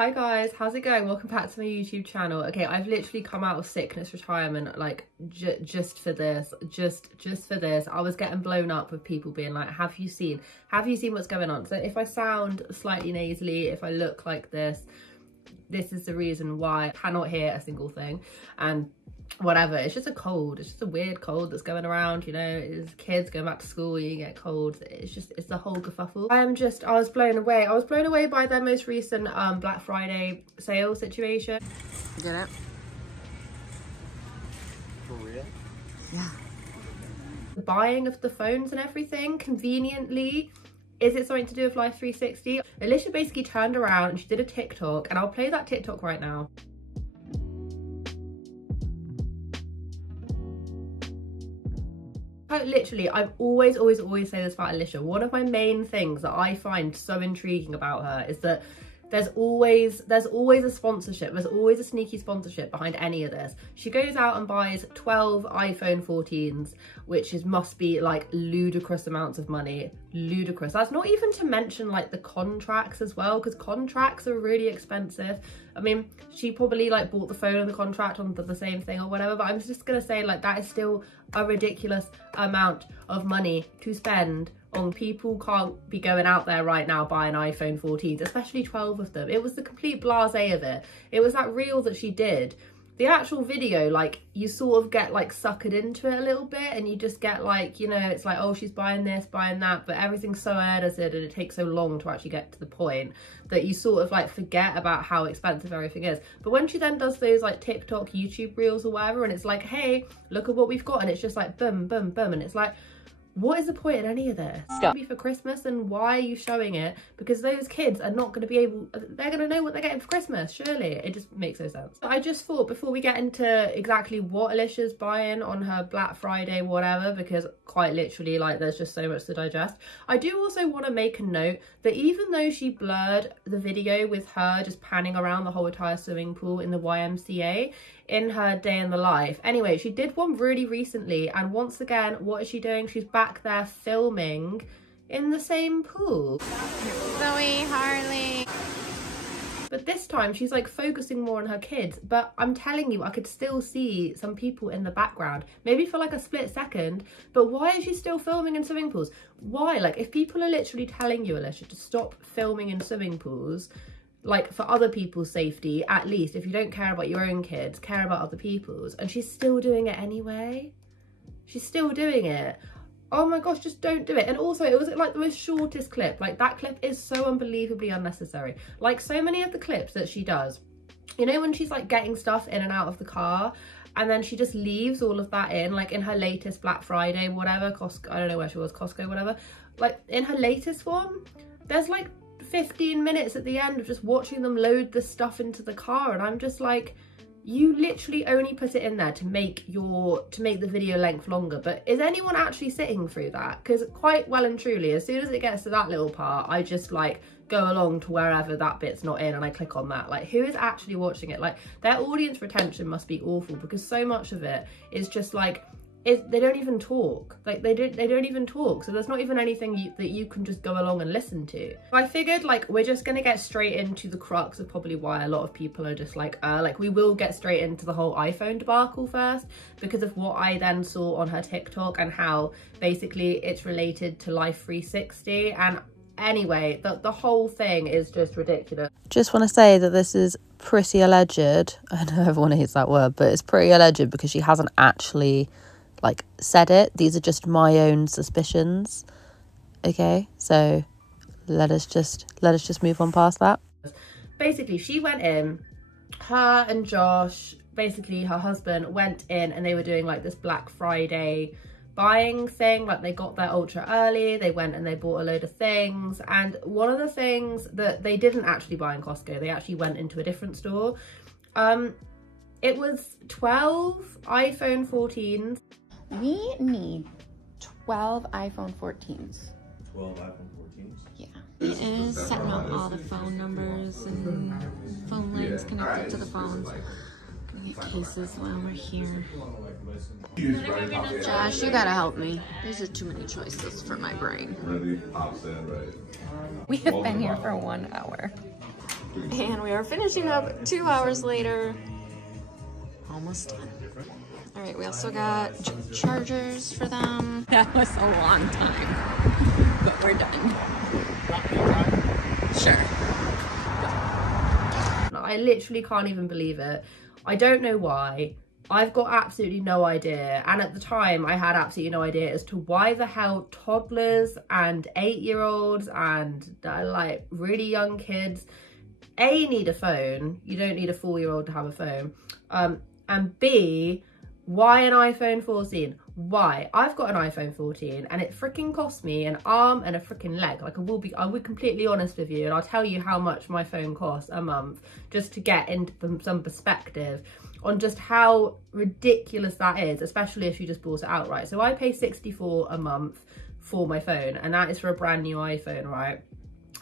Hi guys, how's it going? Welcome back to my YouTube channel. Okay, I've literally come out of sickness retirement like just for this. I was getting blown up with people being like, have you seen what's going on? So if I sound slightly nasally, if I look like this is the reason why. I cannot hear a single thing and whatever. It's just a cold. It's just a weird cold that's going around, you know. It's kids going back to school, you get colds. It's the whole kerfuffle. I was blown away. I was blown away by their most recent Black Friday sale situation. Get it? For real? Yeah. The buying of the phones and everything, conveniently. Is it something to do with Life 360? Alicia basically turned around and she did a TikTok, and I'll play that TikTok right now. Literally, I've always say this about Alicia. One of my main things that I find so intriguing about her is that there's always a sponsorship. There's always a sneaky sponsorship behind any of this. She goes out and buys 12 iPhone 14s, which must be like ludicrous amounts of money. Ludicrous. That's not even to mention like the contracts as well, because contracts are really expensive. I mean, she probably like bought the phone and the contract on the same thing or whatever, but I'm just gonna say like that is still a ridiculous amount of money to spend on. People can't be going out there right now buying iPhone 14s, especially 12 of them. It was the complete blasé of it. It was that reel that she did. The actual video, like, you sort of get like suckered into it a little bit, and you just get like, you know, it's like, oh, she's buying this, buying that, but everything's so edited and it takes so long to actually get to the point that you sort of like forget about how expensive everything is. But when she then does those like TikTok, YouTube reels or whatever, and it's like, hey, look at what we've got, and it's just like boom, boom, boom, and it's like, what is the point in any of this? It's gonna be for Christmas, and why are you showing it? Because those kids are not going to be able, they're going to know what they're getting for Christmas, surely. It just makes no sense. I just thought, before we get into exactly what Alicia's buying on her Black Friday whatever, because quite literally like there's just so much to digest, I do also want to make a note that even though she blurred the video with her just panning around the whole entire swimming pool in the YMCA in her day in the life, anyway, she did one really recently, and once again, what is she doing? She's back there filming in the same pool. Zoe, Harley. But this time she's like focusing more on her kids, but I'm telling you, I could still see some people in the background, maybe for like a split second. But why is she still filming in swimming pools? Why? Like, if people are literally telling you, Alicia, to stop filming in swimming pools, like for other people's safety, at least, if you don't care about your own kids, care about other people's, and she's still doing it anyway. She's still doing it. Oh my gosh, just don't do it. And also, it was like the most shortest clip. Like, that clip is so unbelievably unnecessary. Like so many of the clips that she does, you know, when she's like getting stuff in and out of the car, and then she just leaves all of that in, like in her latest Black Friday, whatever, Costco, I don't know where she was, Costco, whatever. Like in her latest one, there's like 15 minutes at the end of just watching them load the stuff into the car, and I'm just like, you literally only put it in there to make the video length longer, but is anyone actually sitting through that? Because quite well and truly, as soon as it gets to that little part, I just like go along to wherever that bit's not in and I click on that. Like, who is actually watching it? Like, their audience retention must be awful, because so much of it is just like, they don't even talk. Like, they don't even talk, so there's not even anything that you can just go along and listen to. I figured like we're just gonna get straight into the crux of probably why a lot of people are just like we will get straight into the whole iPhone debacle first, because of what I then saw on her TikTok and how basically it's related to Life 360. And anyway, the whole thing is just ridiculous. Just want to say that this is pretty alleged. I know everyone hates that word, but it's pretty alleged because she hasn't actually like said it. These are just my own suspicions. Okay, so let us just move on past that. Basically, she went in, her and Josh, basically her husband, went in and they were doing like this Black Friday buying thing. Like, they got there ultra early, they went and they bought a load of things, and one of the things that they didn't actually buy in Costco, they actually went into a different store. It was 12 iPhone 14s. We need 12 iPhone 14s. 12 iPhone 14s? Yeah. It is setting up all the phone numbers and phone lines connected to the phones. Gonna get cases while we're here. Josh, you gotta help me. There's just too many choices for my brain. We have been here for 1 hour. And we are finishing up 2 hours later. Almost done. All right, we also got chargers for them. That was a long time, but we're done. Sure. I literally can't even believe it. I don't know why. I've got absolutely no idea. And at the time, I had absolutely no idea as to why the hell toddlers and 8-year-olds and like really young kids, A, need a phone. You don't need a 4-year-old to have a phone. And B, why an iPhone 14? Why? I've got an iPhone 14 and it freaking cost me an arm and a freaking leg. Like I will be completely honest with you, and I'll tell you how much my phone costs a month just to get into some perspective on just how ridiculous that is, especially if you just bought it outright. So I pay $64 a month for my phone, and that is for a brand new iPhone, right?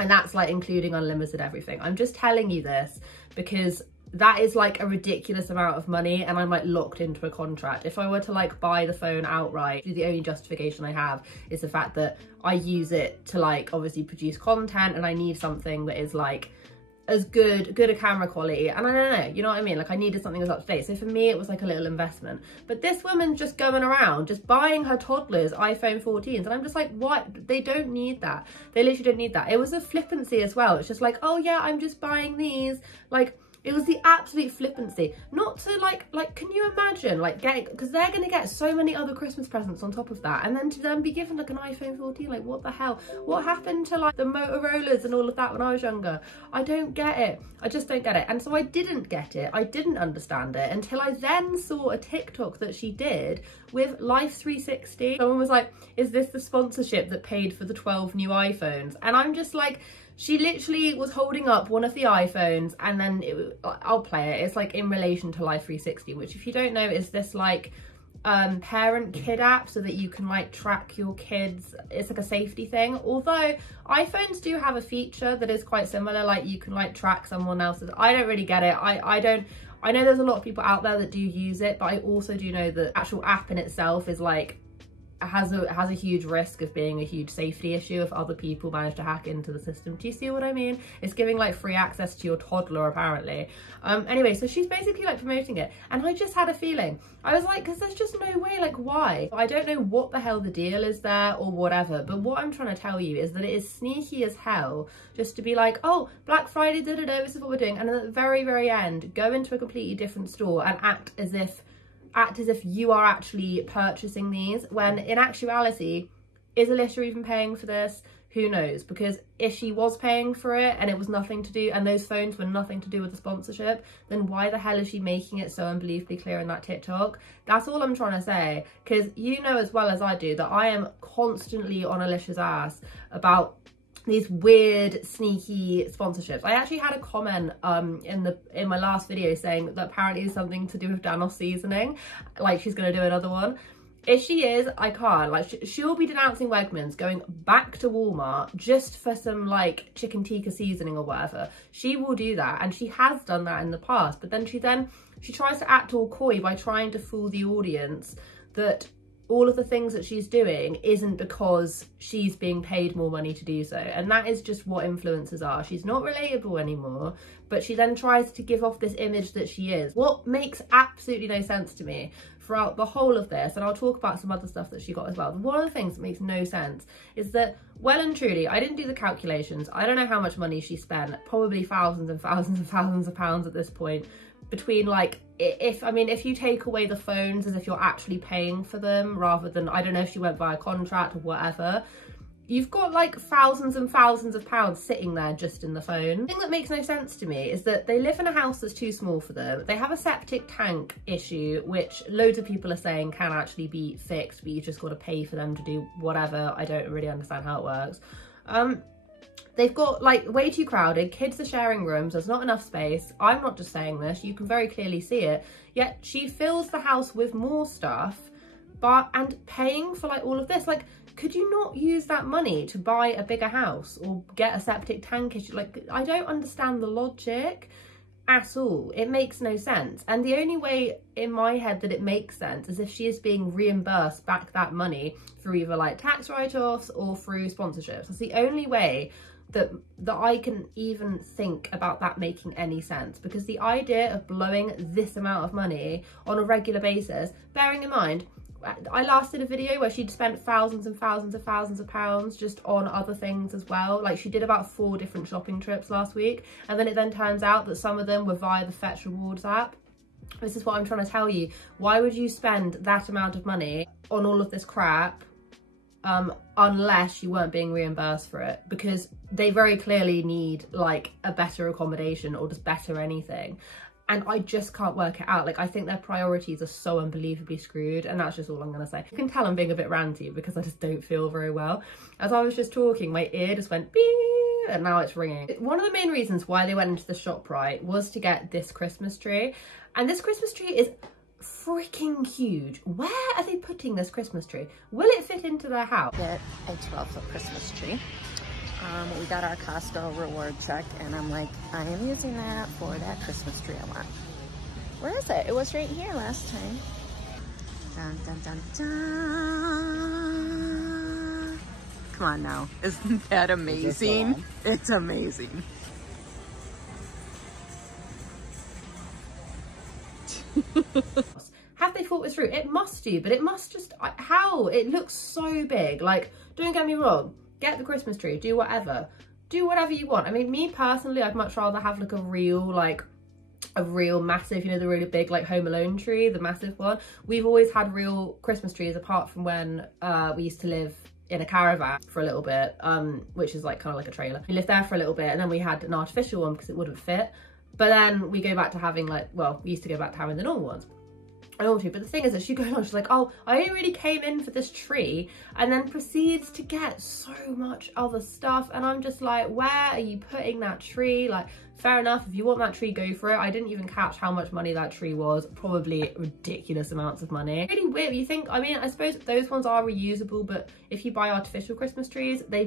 And that's like including unlimited everything. I'm just telling you this because that is like a ridiculous amount of money, and I'm like locked into a contract. If I were to like buy the phone outright, the only justification I have is the fact that I use it to like obviously produce content, and I need something that is like as good a camera quality, and I don't know, you know what I mean? Like I needed something that's up to date. So for me, it was like a little investment. But this woman's just going around, just buying her toddlers iPhone 14s, and I'm just like, what? They don't need that. They literally don't need that. It was a flippancy as well. It's just like, oh yeah, I'm just buying these. Like, it was the absolute flippancy. Not to like, can you imagine like getting, because they're going to get so many other Christmas presents on top of that, and then to them be given like an iPhone 14, like what the hell? What happened to like the Motorola's and all of that when I was younger? I don't get it. I just don't get it. And so I didn't get it. I didn't understand it until I then saw a TikTok that she did with Life 360. Someone was like, is this the sponsorship that paid for the 12 new iPhones? And I'm just like, she literally was holding up one of the iPhones, and then I'll play it. It's like in relation to Life 360, which if you don't know is this like parent kid app so that you can like track your kids. It's like a safety thing. Although iPhones do have a feature that is quite similar, like you can like track someone else's. I don't really get it. I know there's a lot of people out there that do use it, but I also do know that the actual app in itself is like has a huge risk of being a huge safety issue if other people manage to hack into the system. Do you see what I mean? It's giving like free access to your toddler apparently. Anyway, so she's basically like promoting it, and I just had a feeling. I was like, because there's just no way, like why? I don't know what the hell the deal is there or whatever, but what I'm trying to tell you is that it is sneaky as hell just to be like, oh, Black Friday, this is what we're doing, and at the very, very end, go into a completely different store and act as if you are actually purchasing these, when in actuality, is Alicia even paying for this? Who knows? Because if she was paying for it and it was nothing to do, and those phones were nothing to do with the sponsorship, then why the hell is she making it so unbelievably clear in that TikTok? That's all I'm trying to say, because you know as well as I do that I am constantly on Alicia's ass about these weird sneaky sponsorships. I actually had a comment in my last video saying that apparently it's something to do with Danos seasoning, like she's gonna do another one. If she is, I can't. Like she'll be denouncing Wegmans, going back to Walmart just for some like chicken tikka seasoning or whatever. She will do that, and she has done that in the past, but then she tries to act all coy by trying to fool the audience that all of the things that she's doing isn't because she's being paid more money to do so. And that is just what influencers are. She's not relatable anymore, but she then tries to give off this image that she is. What makes absolutely no sense to me throughout the whole of this, and I'll talk about some other stuff that she got as well, one of the things that makes no sense is that, well and truly, I didn't do the calculations. I don't know how much money she spent, probably thousands and thousands and thousands of pounds at this point, between like, if you take away the phones as if you're actually paying for them rather than, I don't know if she went by a contract or whatever, you've got like thousands and thousands of pounds sitting there just in the phone. The thing that makes no sense to me is that they live in a house that's too small for them. They have a septic tank issue, which loads of people are saying can actually be fixed, but you've just got to pay for them to do whatever. I don't really understand how it works. They've got like way too crowded, kids are sharing rooms, there's not enough space. I'm not just saying this, you can very clearly see it. Yet she fills the house with more stuff, and paying for like all of this. Like, could you not use that money to buy a bigger house or get a septic tank issue? Like, I don't understand the logic at all. It makes no sense. And the only way in my head that it makes sense is if she is being reimbursed back that money through either like tax write-offs or through sponsorships. That's the only way that I can even think about that making any sense, because the idea of blowing this amount of money on a regular basis, bearing in mind, I last did a video where she'd spent thousands and thousands and thousands of pounds just on other things as well. Like, she did about 4 different shopping trips last week, and then it then turns out that some of them were via the Fetch Rewards app. This is what I'm trying to tell you. Why would you spend that amount of money on all of this crap unless you weren't being reimbursed for it? Because they very clearly need like a better accommodation or just better anything. And I just can't work it out. Like, I think their priorities are so unbelievably screwed, and that's just all I'm gonna say. You can tell I'm being a bit ranty because I just don't feel very well. As I was just talking, my ear just went beep, and now it's ringing. One of the main reasons why they went into the shop, right, was to get this Christmas tree. And this Christmas tree is freaking huge. Where are they putting this Christmas tree? Will it fit into their house? Get a 12-foot Christmas tree. We got our Costco reward check, and I'm like, I am using that for that Christmas tree I want. Where is it? It was right here last time. Dun, dun, dun, dun. Come on now. Isn't that amazing? It's amazing. Have they thought this through? It must do, but it must just, how? It looks so big. Like, don't get me wrong. Get the Christmas tree, do whatever you want. I mean, me personally, I'd much rather have like a real massive, you know, the really big like Home Alone tree, the massive one. We've always had real Christmas trees, apart from when we used to live in a caravan for a little bit, which is like kind of like a trailer. We lived there for a little bit, and then we had an artificial one because it wouldn't fit. But then we go back to having like, well, we used to go back to having the normal ones. But the thing is that she goes on, she's like, oh, I only really came in for this tree, and then proceeds to get so much other stuff. And I'm just like, where are you putting that tree? Like, fair enough, if you want that tree, go for it. I didn't even catch how much money that tree was. Probably ridiculous amounts of money. Really weird. You think, I mean, I suppose those ones are reusable, but if you buy artificial Christmas trees, they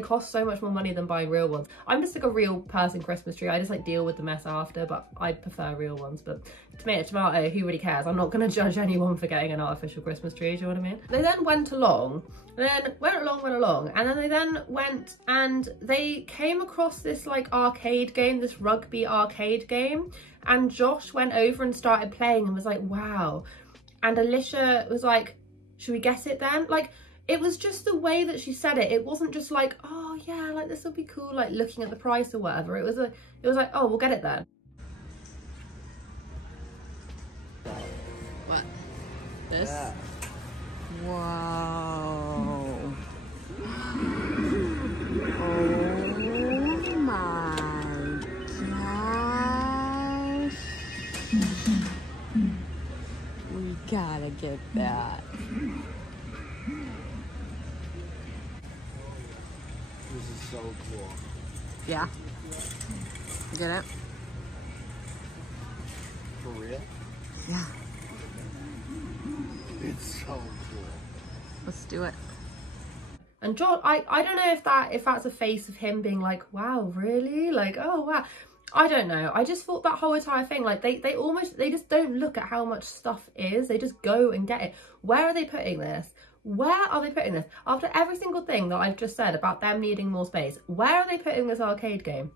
cost so much more money than buying real ones. I'm just like a real person Christmas tree. I just like deal with the mess after, but I prefer real ones. But tomato, tomato, who really cares? I'm not going to judge anyone for getting an artificial Christmas tree, do you know what I mean? They then went along, and then went along, and then they then went and they came across this like arcade game, this rugby arcade game, and Josh went over and started playing and was like, wow. And Alicia was like, should we get it then? Like, it was just the way that she said it. It wasn't just like, oh yeah, like this will be cool, like looking at the price or whatever. It was like, oh, we'll get it then. What? This? Yeah. Wow. Oh my gosh. We gotta get that. This is so cool. Yeah. You get it? For real? Yeah. It's so cool. Let's do it. And John, I don't know if that's a face of him being like, wow, really? Like, oh wow. I don't know. I just thought that whole entire thing, like they just don't look at how much stuff is. They just go and get it. Where are they putting this? Where are they putting this? After every single thing that I've just said about them needing more space, where are they putting this arcade game?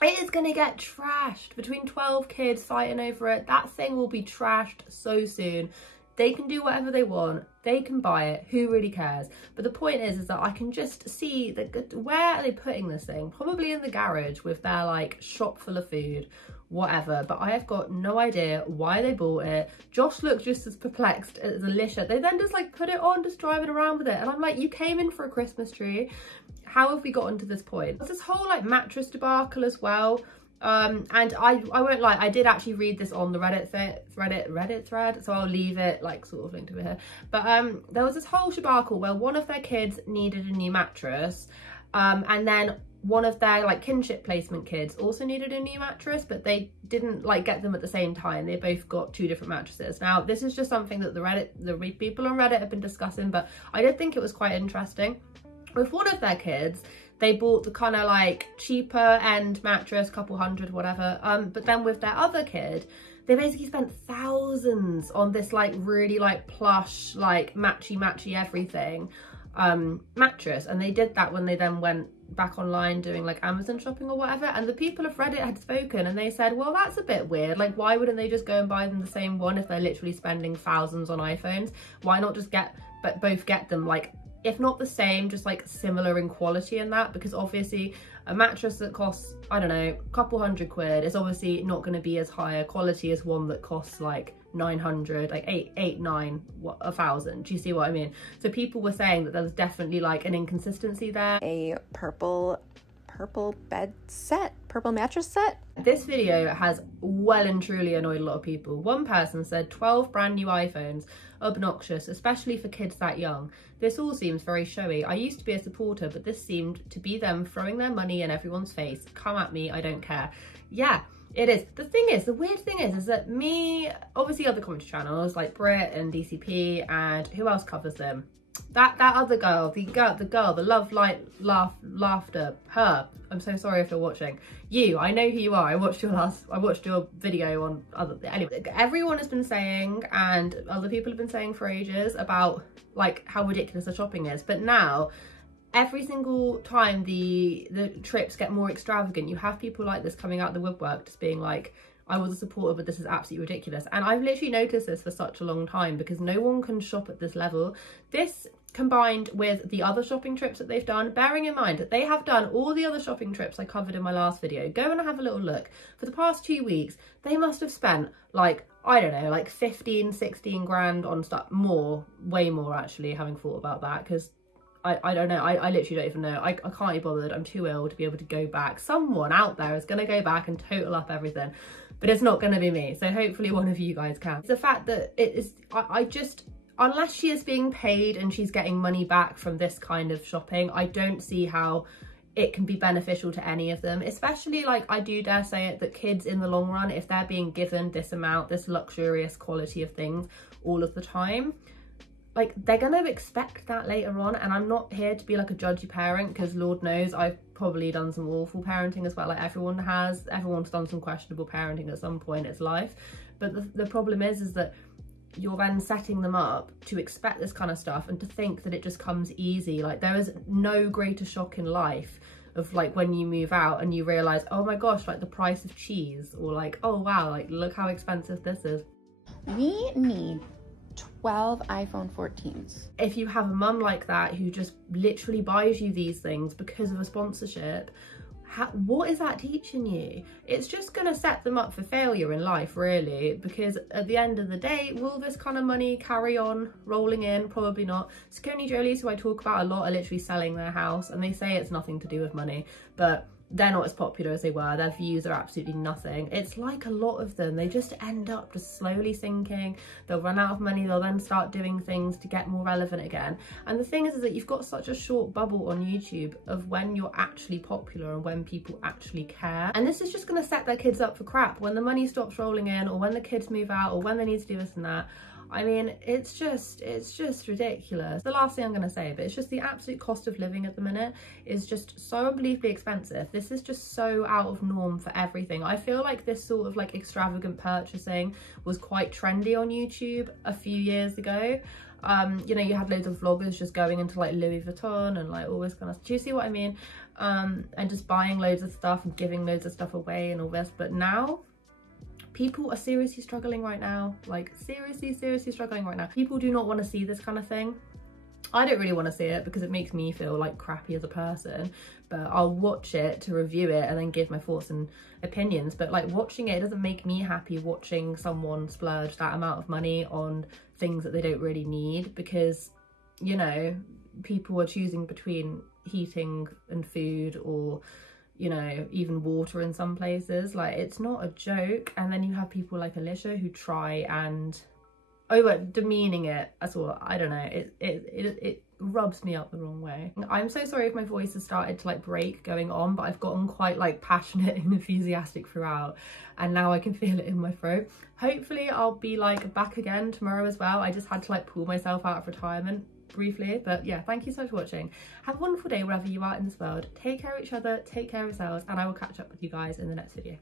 It is going to get trashed. Between 12 kids fighting over it, that thing will be trashed so soon. They can do whatever they want. They can buy it. Who really cares? But the point is that I can just see that where are they putting this thing? Probably in the garage with their like shop full of food, whatever. But I have got no idea why they bought it. Josh looked just as perplexed as Alicia. They then just like put it on, just driving around with it. And I'm like, you came in for a Christmas tree. How have we gotten to this point? There's this whole like mattress debacle as well. And I won't lie, I did actually read this on the Reddit thread, so I'll leave it like sort of linked over here. But there was this whole debacle where one of their kids needed a new mattress, and then one of their like kinship placement kids also needed a new mattress, but they didn't like get them at the same time. They both got 2 different mattresses. Now this is just something that the people on Reddit have been discussing, but I did think it was quite interesting. With one of their kids, they bought the kind of like cheaper end mattress, couple hundred, whatever. But then with their other kid, they basically spent thousands on this like really like plush, like matchy everything mattress. And they did that when they then went back online doing like Amazon shopping or whatever, and the people of Reddit had spoken and they said, well, that's a bit weird. Like, why wouldn't they just go and buy them the same one if they're literally spending thousands on iPhones? Why not just both get them, like, if not the same, just like similar in quality and that? Because obviously a mattress that costs, I don't know, a couple £100 is obviously not going to be as high a quality as one that costs like 900, like 1,000. Do you see what I mean? So people were saying that there was definitely like an inconsistency there. A purple bed set, purple mattress set. This video has well and truly annoyed a lot of people. One person said 12 brand new iPhones, obnoxious, especially for kids that young. This all seems very showy. I used to be a supporter, but this seemed to be them throwing their money in everyone's face. Come at me, I don't care. Yeah, it is. The thing is, the weird thing is that me, obviously other commentary channels like Brit and DCP and who else covers them? That other girl, the love, light, laughter, her. I'm so sorry if you're watching. You, I know who you are. I watched your video on other, anyway. Everyone has been saying, and other people have been saying for ages, about like how ridiculous the shopping is. But now, every single time the trips get more extravagant, you have people like this coming out of the woodwork just being like, I was a supporter, but this is absolutely ridiculous. And I've literally noticed this for such a long time because no one can shop at this level. This combined with the other shopping trips that they've done, bearing in mind that they have done all the other shopping trips I covered in my last video. Go and have a little look. For the past 2 weeks, they must have spent like, I don't know, like 15, 16 grand on stuff. More, way more actually, having thought about that, because I don't know, I literally don't even know. I can't be bothered. I'm too ill to be able to go back. Someone out there is going to go back and total up everything, but it's not going to be me. So hopefully one of you guys can. It's the fact that it is, I just, unless she is being paid and she's getting money back from this kind of shopping, I don't see how it can be beneficial to any of them. Especially, like, I do dare say it, that kids in the long run, if they're being given this amount, this luxurious quality of things all of the time, like, they're gonna expect that later on. And I'm not here to be like a judgy parent, because Lord knows I've probably done some awful parenting as well, like everyone has. Everyone's done some questionable parenting at some point in its life. But the problem is that you're then setting them up to expect this kind of stuff and to think that it just comes easy. Like, there is no greater shock in life of like when you move out and you realise, oh my gosh, like the price of cheese, or like, oh wow, like look how expensive this is. We need 12 iPhone 14s. If you have a mum like that who just literally buys you these things because of a sponsorship, what is that teaching you? It's just going to set them up for failure in life, really, because at the end of the day, will this kind of money carry on rolling in? Probably not. Scony Jolies, who I talk about a lot, are literally selling their house, and they say it's nothing to do with money, but they're not as popular as they were. Their views are absolutely nothing. It's like a lot of them, they just end up just slowly sinking. They'll run out of money, they'll then start doing things to get more relevant again. And the thing is that you've got such a short bubble on YouTube of when you're actually popular and when people actually care. And this is just going to set their kids up for crap when the money stops rolling in, or when the kids move out, or when they need to do this and that. I mean, it's just ridiculous. The last thing I'm going to say, but it's just the absolute cost of living at the minute is just so unbelievably expensive. This is just so out of norm for everything. I feel like this sort of like extravagant purchasing was quite trendy on YouTube a few years ago. You know, you had loads of vloggers just going into like Louis Vuitton and like all this kind of, do you see what I mean? And just buying loads of stuff and giving loads of stuff away and all this. But now, people are seriously struggling right now, like seriously struggling right now. People do not want to see this kind of thing. I don't really want to see it because it makes me feel like crappy as a person, but I'll watch it to review it and then give my thoughts and opinions. But like, watching it doesn't make me happy, watching someone splurge that amount of money on things that they don't really need, because, you know, people are choosing between heating and food, or, you know, even water in some places. Like, it's not a joke. And then you have people like Alicia who try and demeaning it as well. I don't know, it rubs me up the wrong way. I'm so sorry if my voice has started to like break going on, but I've gotten quite like passionate and enthusiastic throughout, and now I can feel it in my throat. Hopefully I'll be like back again tomorrow as well. I just had to like pull myself out of retirement briefly. But yeah, thank you so much for watching. Have a wonderful day wherever you are in this world. Take care of each other, take care of yourselves, and I will catch up with you guys in the next video.